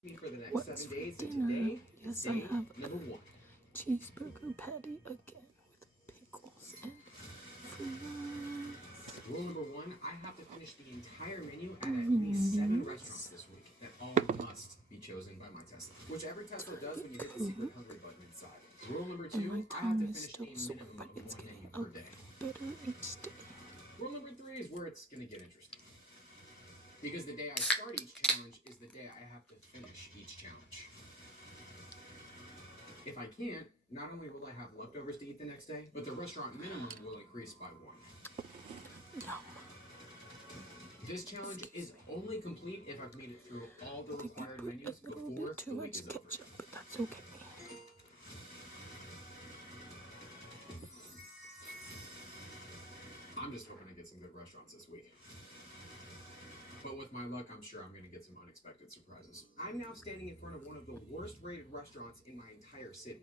For the next What's 7 days, for and dinner? today Yes, day I have number a 1. cheeseburger patty again with pickles and fries. Rule number 1, I have to finish the entire menu at least 7 restaurants this week that all must be chosen by my Tesla. Whichever Tesla does when you hit the secret hungry button inside. Rule number 2, I have to finish a minimum of 1 menu per day. Better each day. Rule number 3 is where it's going to get interesting. Because the day I start each challenge is the day I have to finish each challenge. If I can't, not only will I have leftovers to eat the next day, but the restaurant minimum will increase by 1. Yum. This challenge is only complete if I've made it through all the required menus before the week is over. Ketchup, but that's okay. I'm just hoping to get some good restaurants this week. But with my luck, I'm sure I'm going to get some unexpected surprises. I'm now standing in front of one of the worst rated restaurants in my entire city.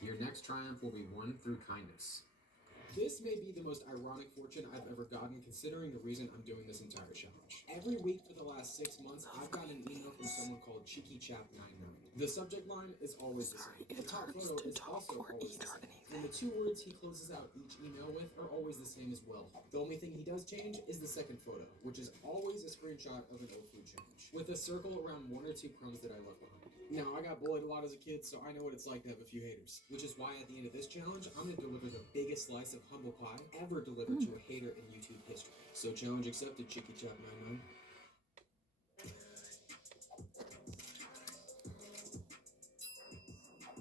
Your next triumph will be won through kindness. This may be the most ironic fortune I've ever gotten, considering the reason I'm doing this entire challenge. Every week for the last 6 months, I've gotten an email from someone called CheekyChap99. The subject line is always the same. The top photo is also always the same. And the 2 words he closes out each email with are always the same as well. The only thing he does change is the second photo, which is always a screenshot of an old food challenge, with a circle around 1 or 2 crumbs that I left behind. Now, I got bullied a lot as a kid, so I know what it's like to have a few haters, which is why at the end of this challenge, I'm going to deliver the biggest slice of humble pie ever delivered to a hater in YouTube history. So challenge accepted, CheekyChap99.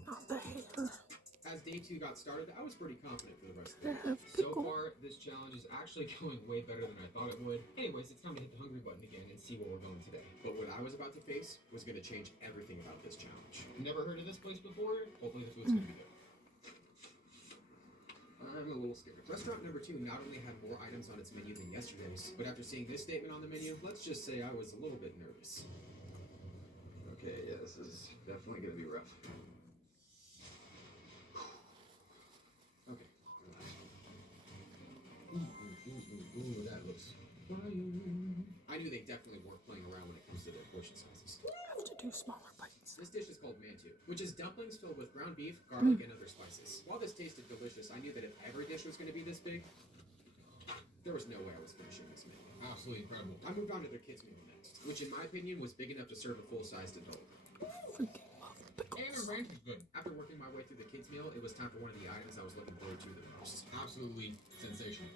Not the hater. As day 2 got started, I was pretty confident for the rest of the week. So far, this challenge is actually going way better than I thought it would. Anyways, it's time to hit the hungry button again and see where we're going today. But what I was about to face was going to change everything about this challenge. Never heard of this place before? Hopefully the food's going to be good. I'm a little scared. Restaurant number 2 not only had more items on its menu than yesterday's, but after seeing this statement on the menu, let's just say I was a little bit nervous. Okay, yeah, this is definitely going to be rough. Okay. Ooh, that looks fine. I knew they definitely weren't playing around when it comes to their portion sizes. I have to do smaller bites. This dish is called mantu, which is dumplings filled with ground beef, garlic, and other spices. While this tasted delicious, I knew that if every dish was going to be this big, there was no way I was finishing this menu. Absolutely incredible. I moved on to their kids' meal next, which in my opinion was big enough to serve a full-sized adult. Freaking love the pickles. And the ranch is good. After working my way through the kids' meal, it was time for one of the items I was looking forward to the most. Absolutely sensational.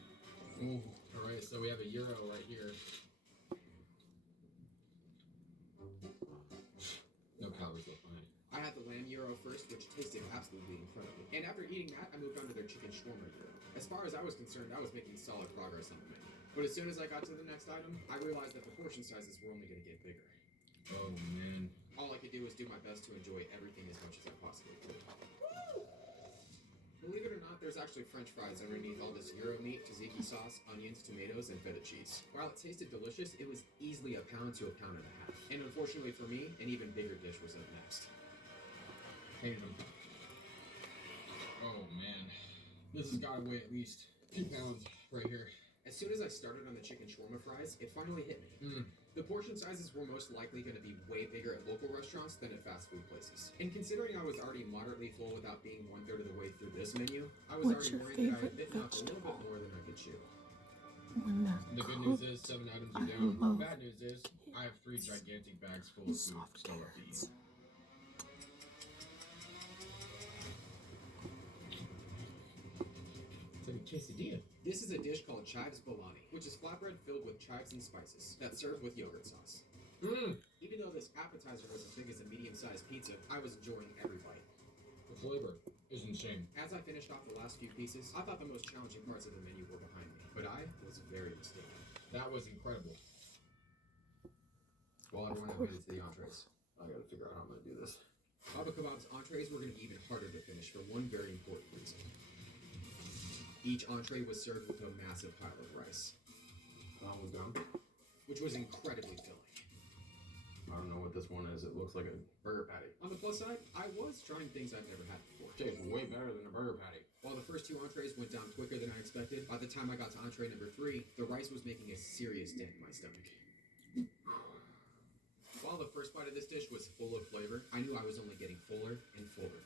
Ooh, alright, so we have a gyro right here. No calories left behind. I had the lamb gyro first, which tasted absolutely incredible. And after eating that, I moved on to their chicken shawarma gyro. As far as I was concerned, I was making solid progress on the menu. But as soon as I got to the next item, I realized that the portion sizes were only going to get bigger. Oh, man. All I could do was do my best to enjoy everything as much as I possibly could. Believe it or not, there's actually French fries underneath all this gyro meat, tzatziki sauce, onions, tomatoes, and feta cheese. While it tasted delicious, it was easily a pound to a pound and a half. And unfortunately for me, an even bigger dish was up next. Hated them. Oh man. This has got to weigh at least 2 pounds right here. As soon as I started on the chicken shawarma fries, it finally hit me. The portion sizes were most likely going to be way bigger at local restaurants than at fast food places. And considering I was already moderately full without being 1/3 of the way through this menu, I was already worried that I had bitten off a little bit more than I could chew. The good news is 7 items are down. The bad news is I have 3 gigantic bags full of food still left to eat. It's like a quesadilla. This is a dish called chives bologna, which is flatbread filled with chives and spices that's served with yogurt sauce. Even though this appetizer was as big as a medium-sized pizza, I was enjoying every bite. The flavor is insane. As I finished off the last few pieces, I thought the most challenging parts of the menu were behind me, but I was very mistaken. That was incredible. Well, everyone, I've made it to the entrees. I gotta figure out how I'm gonna do this. Baba Kebab's entrees were gonna be even harder to finish for one very important reason. Each entree was served with a massive pile of rice. That was done. Which was incredibly filling. I don't know what this one is. It looks like a burger patty. On the plus side, I was trying things I've never had before. Tastes way better than a burger patty. While the first two entrees went down quicker than I expected, by the time I got to entree number 3, the rice was making a serious dent in my stomach. While the first bite of this dish was full of flavor, I knew I was only getting fuller and fuller.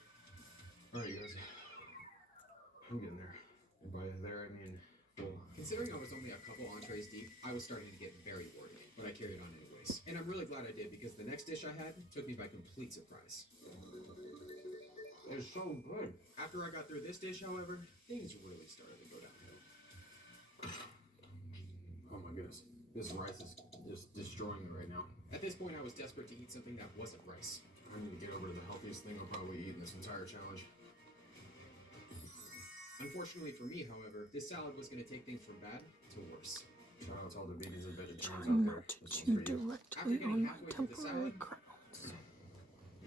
Alright, guys. I'm getting there. And by there, I mean full. Considering I was only a couple entrees deep, I was starting to get very bored, but I carried on anyways. And I'm really glad I did, because the next dish I had took me by complete surprise. It's so good. After I got through this dish, however, things really started to go downhill. Oh my goodness. This rice is just destroying me right now. At this point, I was desperate to eat something that wasn't rice. I need to get over to the healthiest thing I'll probably eat in this entire challenge. Unfortunately for me, however, this salad was going to take things from bad to worse. Shout out to all the vegans and vegetarians Trying out there. not to This one's chew for you. directly getting on my halfway through the temporary salad, crowns.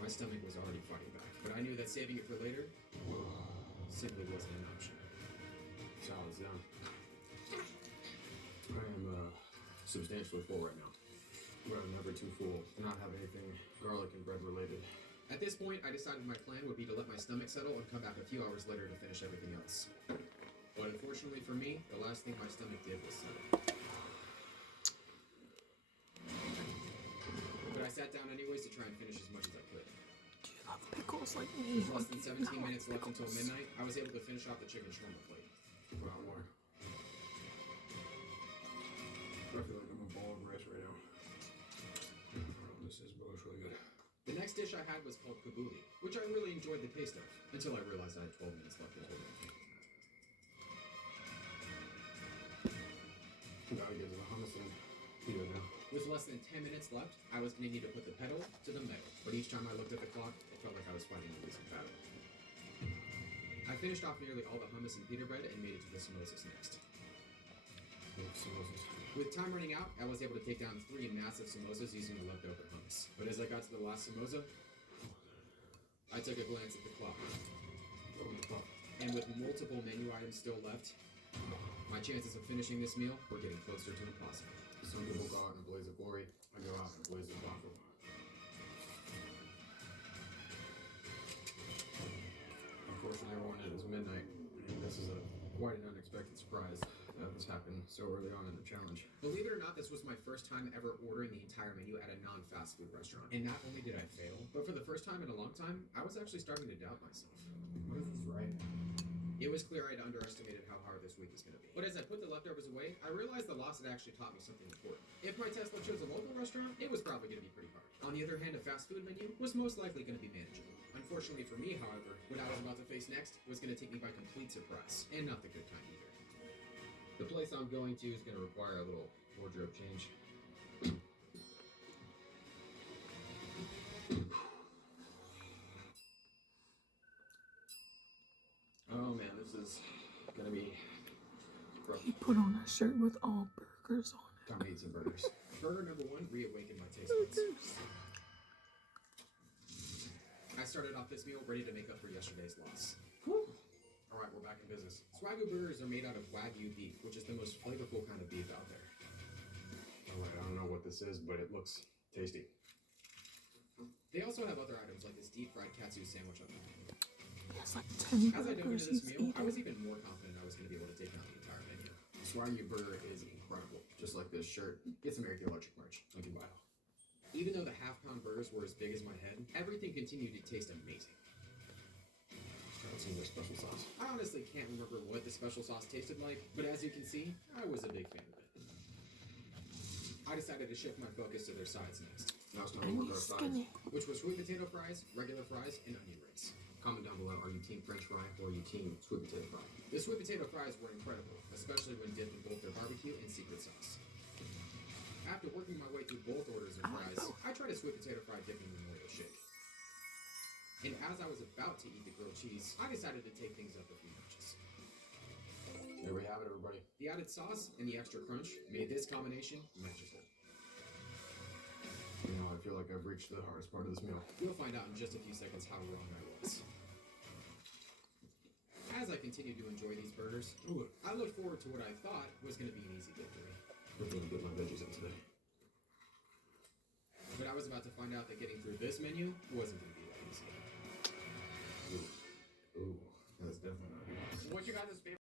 My stomach was already fighting back, but I knew that saving it for later simply wasn't an option. Salad's down. I am substantially full right now. But I'm never too full to not have anything garlic and bread related. At this point, I decided my plan would be to let my stomach settle and come back a few hours later to finish everything else. But unfortunately for me, the last thing my stomach did was settle. But I sat down anyways to try and finish as much as I could. Do you love pickles like me? With less than 17 minutes left until pickles. midnight, I was able to finish off the chicken shawarma plate. Put out more. I feel like I'm a ball of rice right now. This is really good. The next dish I had was called kabuli, which I really enjoyed the taste of, until I realized I had 12 minutes left until midnight. Gotta get to the hummus and pita now. With less than 10 minutes left, I was going to need to put the pedal to the metal, but each time I looked at the clock, it felt like I was fighting a losing battle. I finished off nearly all the hummus and pita bread and made it to the samosas next. Samosas. With time running out, I was able to take down 3 massive samosas using the leftover hummus. But as I got to the last samosa, I took a glance at the clock. And with multiple menu items still left, my chances of finishing this meal were getting closer to impossible. Some people go out in a blaze of glory. I go out in a blaze of waffle. Unfortunately, everyone, it is midnight, and this is quite an unexpected surprise that this happened so early on in the challenge. Believe it or not, this was my first time ever ordering the entire menu at a non-fast food restaurant. And not only did I fail, but for the first time in a long time, I was actually starting to doubt myself. What if it's right? It was clear I'd underestimated how hard this week was going to be. But as I put the leftovers away, I realized the loss had actually taught me something important. If my Tesla chose a local restaurant, it was probably going to be pretty hard. On the other hand, a fast food menu was most likely going to be manageable. Unfortunately for me, however, what I was about to face next was going to take me by complete surprise, and not the good kind either. The place I'm going to is going to require a little wardrobe change. Oh man, this is going to be rough. He put on a shirt with all burgers on it. Time to eat some burgers. Burger number 1 reawakened my taste buds. I started off this meal ready to make up for yesterday's loss. Alright, we're back in business. Swagyu burgers are made out of Wagyu beef, which is the most flavorful kind of beef out there. Alright, I don't know what this is, but it looks tasty. They also have other items like this deep fried katsu sandwich on them. He has like 10 As I dove burgers into this he's meal, I was eating. even more confident I was going to be able to take down the entire menu. Swagyu burger is incredible. Just like this shirt. Get some archaeologic merch. I can buy it. Even though the half-pound burgers were as big as my head, everything continued to taste amazing. Try some of their special sauce. I honestly can't remember what the special sauce tasted like, but as you can see, I was a big fan of it. I decided to shift my focus to their sides next, Now it's time to And work our he's sides. skinny. which were sweet potato fries, regular fries, and onion rings. Comment down below, are you team french fry or are you team sweet potato fry? The sweet potato fries were incredible, especially when dipped in both their barbecue and secret sauce. After working my way through both orders of fries, I tried a sweet potato fry dipping memorial shake. And as I was about to eat the grilled cheese, I decided to take things up a few notches. There we have it, everybody. The added sauce and the extra crunch made this combination magical. You know, I feel like I've reached the hardest part of this meal. You'll find out in just a few seconds how wrong I was. As I continued to enjoy these burgers, I looked forward to what I thought was going to be an easy victory. I'm gonna get my veggies in today. But I I was about to find out that getting through this menu wasn't going to be that easy. Ooh, that's definitely not. What you guys' favorite?